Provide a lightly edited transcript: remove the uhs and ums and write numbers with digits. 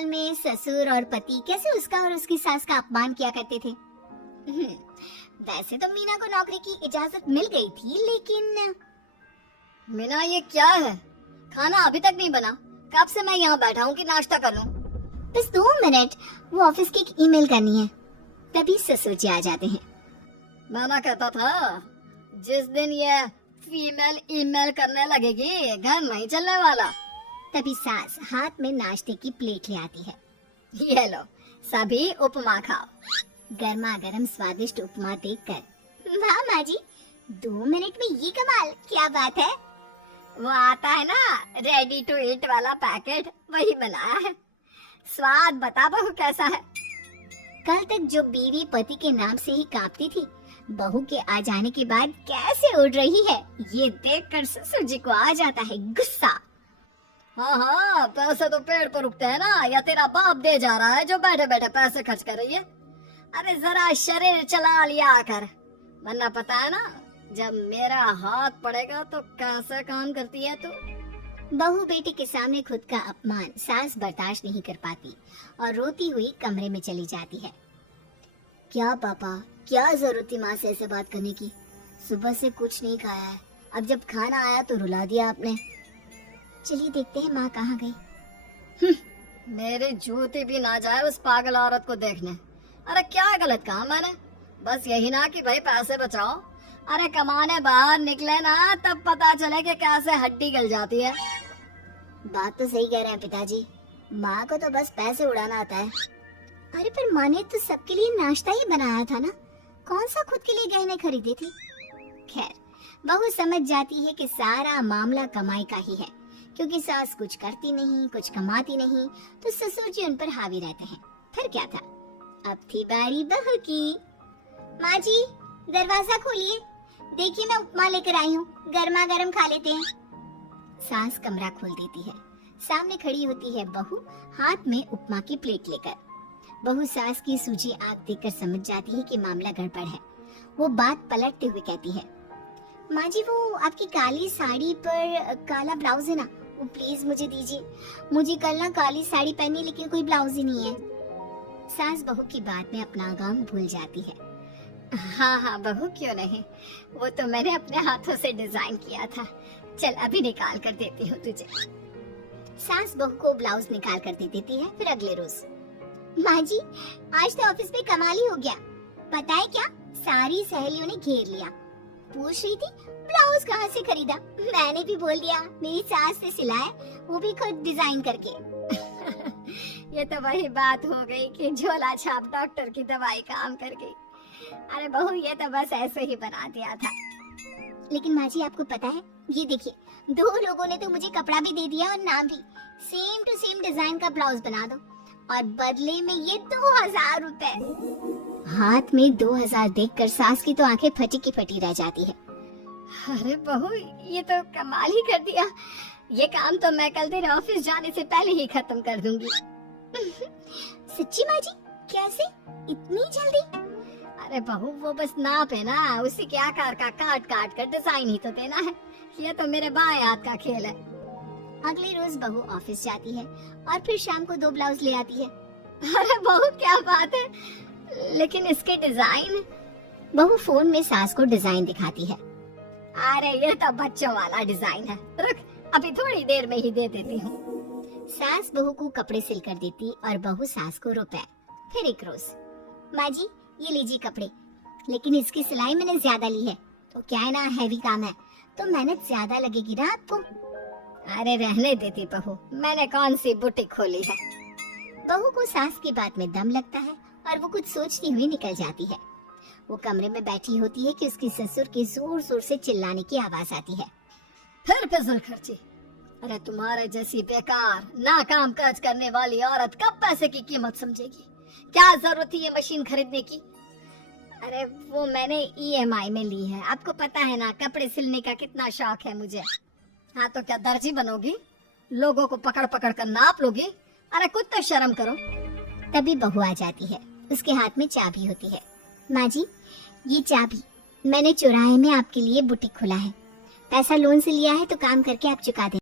ससुराल में ससुर और पति कैसे उसका और उसकी सास का अपमान किया करते थे। वैसे तो मीना को नौकरी की इजाजत मिल गई थी, लेकिन मीना ये क्या है? खाना अभी तक नहीं बना। कब से मैं यहाँ बैठा हूँ कि नाश्ता कर लूँ। बस 2 मिनट, वो ऑफिस की एक ईमेल करनी है। तभी ससुर जी आ जाते हैं। मैंने कहता था जिस दिन ये फीमेल ईमेल करने लगेगी घर नहीं चलने वाला। तभी सास हाथ में नाश्ते की प्लेट ले आती है। ये लो, सभी उपमा खाओ। गर्मा गर्म स्वादिष्ट उपमा देखकर वाह माँ जी, 2 मिनट में ये कमाल, क्या बात है। वो आता है ना रेडी टू ईट वाला पैकेट, वही बनाया है। स्वाद बता बहू कैसा है। कल तक जो बीवी पति के नाम से ही कांपती थी, बहू के आ जाने के बाद कैसे उड़ रही है, ये देखकर ससुर जी को आ जाता है गुस्सा। हाँ, पैसे तो पेड़ पर उगते हैं ना, या तेरा बाप दे जा रहा है जो बैठे बैठे पैसे खर्च कर रही है। अरे जरा शरीर चला लिया कर, वरना पता है ना जब मेरा हाथ पड़ेगा तो कैसे काम करती है तू। बहू बेटी के सामने खुद का अपमान सास बर्दाश्त नहीं कर पाती और रोती हुई कमरे में चली जाती है। क्या पापा, क्या जरूरत थी माँ से ऐसे बात करने की? सुबह से कुछ नहीं खाया है, अब जब खाना आया तो रुला दिया आपने। चलिए देखते हैं माँ कहाँ गई। मेरे जूते भी ना जाए उस पागल औरत को देखने। अरे क्या गलत कहा मैंने? बस यही ना कि भाई पैसे बचाओ। अरे कमाने बाहर निकले ना तब पता चले कि कैसे हड्डी गल जाती है। बात तो सही कह रहे हैं पिताजी, माँ को तो बस पैसे उड़ाना आता है। अरे पर माँ ने तो सबके लिए नाश्ता ही बनाया था ना, कौन सा खुद के लिए गहने खरीदे थे। खैर, बहू समझ जाती है कि सारा मामला कमाई का ही है, क्योंकि सास कुछ करती नहीं, कुछ कमाती नहीं, तो ससुर जी उन पर हावी रहते हैं। फिर क्या था, अब थी बारी बहू की। माँ जी, दरवाजा खोलिए, देखिए मैं उपमा लेकर आई हूँ, गर्मा गर्म खा लेते हैं। सास कमरा खोल देती है। सामने खड़ी होती है बहू, हाथ में उपमा की प्लेट लेकर। बहू सास की सूजी आंख देखकर समझ जाती है कि मामला गड़बड़ है। वो बात पलटते हुए कहती है, माँ जी वो आपकी काली साड़ी पर काला ब्लाउज है ना, वो प्लीज मुझे दीजिए। मुझे कल ना काली साड़ी पहनी, लेकिन कोई ब्लाउज ही नहीं है। सास बहू की बात में अपना काम भूल जाती है। हाँ बहू, क्यों नहीं, वो तो मैंने अपने हाथों से डिजाइन किया था। चल अभी निकाल कर देती हूँ तुझे। सास बहू को ब्लाउज निकाल कर दे देती है। फिर अगले रोज, माँ जी आज तो ऑफिस में कमाल ही हो गया। पता है क्या, सारी सहेलियों ने घेर लिया, पूछ रही थी ब्लाउज कहाँ से खरीदा। मैंने भी बोल दिया मेरी सास ने सिलाया, वो भी खुद डिजाइन करके। ये तो वही बात हो गई कि झोला छाप डॉक्टर की दवाई काम कर गई। अरे बहू, ये तो बस ऐसे ही बना दिया था। लेकिन माँ जी आपको पता है, ये देखिए 2 लोगों ने तो मुझे कपड़ा भी दे दिया और नाम भी, सेम टू सेम डिजाइन का ब्लाउज बना दो, और बदले में ये 2000 रुपए। हाथ में 2000 देखकर सास की तो आंखें फटी की फटी रह जाती है। अरे बहू, ये तो कमाल ही कर दिया। ये काम तो मैं कल तेरे ऑफिस जाने से पहले ही खत्म कर दूंगी। सच्ची माँ जी, कैसे इतनी जल्दी? अरे बहू, वो बस नाप है ना, उसी के आकार का काट काट कर डिजाइन ही तो देना है। ये तो मेरे बाएं हाथ का खेल है। अगले रोज बहू ऑफिस जाती है और फिर शाम को 2 ब्लाउज ले आती है। अरे बहू, क्या बात है, लेकिन इसके डिजाइन। बहू फोन में सास को डिजाइन दिखाती है। अरे ये तो बच्चों वाला डिजाइन है, रुक अभी थोड़ी देर में ही दे देती हूँ। सास बहू को कपड़े सिल कर देती और बहू सास को रुपए। फिर एक रोज, माँ जी ये लीजिए कपड़े, लेकिन इसकी सिलाई मैंने ज्यादा ली है, तो क्या है ना हैवी काम है, तो मेहनत ज्यादा लगेगी ना आपको। अरे रहने देती बहू, मैंने कौन सी बुटीक खोली है। बहू को सास की बात में दम लगता है और वो कुछ सोचती हुई निकल जाती है। वो कमरे में बैठी होती है कि उसके ससुर की जोर जोर से चिल्लाने की आवाज आती है। फिर फिजूल खर्ची। अरे तुम्हारे जैसी बेकार नाकाम काज करने वाली औरत कब पैसे की कीमत समझेगी। क्या जरूरत थी ये मशीन खरीदने की? अरे वो मैंने EMI में ली है, आपको पता है ना कपड़े सिलने का कितना शौक है मुझे। हाँ तो क्या दर्जी बनोगी? लोगों को पकड़ पकड़ कर नाप लोगी? अरे कुछ तो शर्म करो। तभी बहू आ जाती है, उसके हाथ में चाबी होती है। माँ जी ये चाबी, मैंने चौराहे में आपके लिए बुटीक खोला है, पैसा लोन से लिया है, तो काम करके आप चुका दें।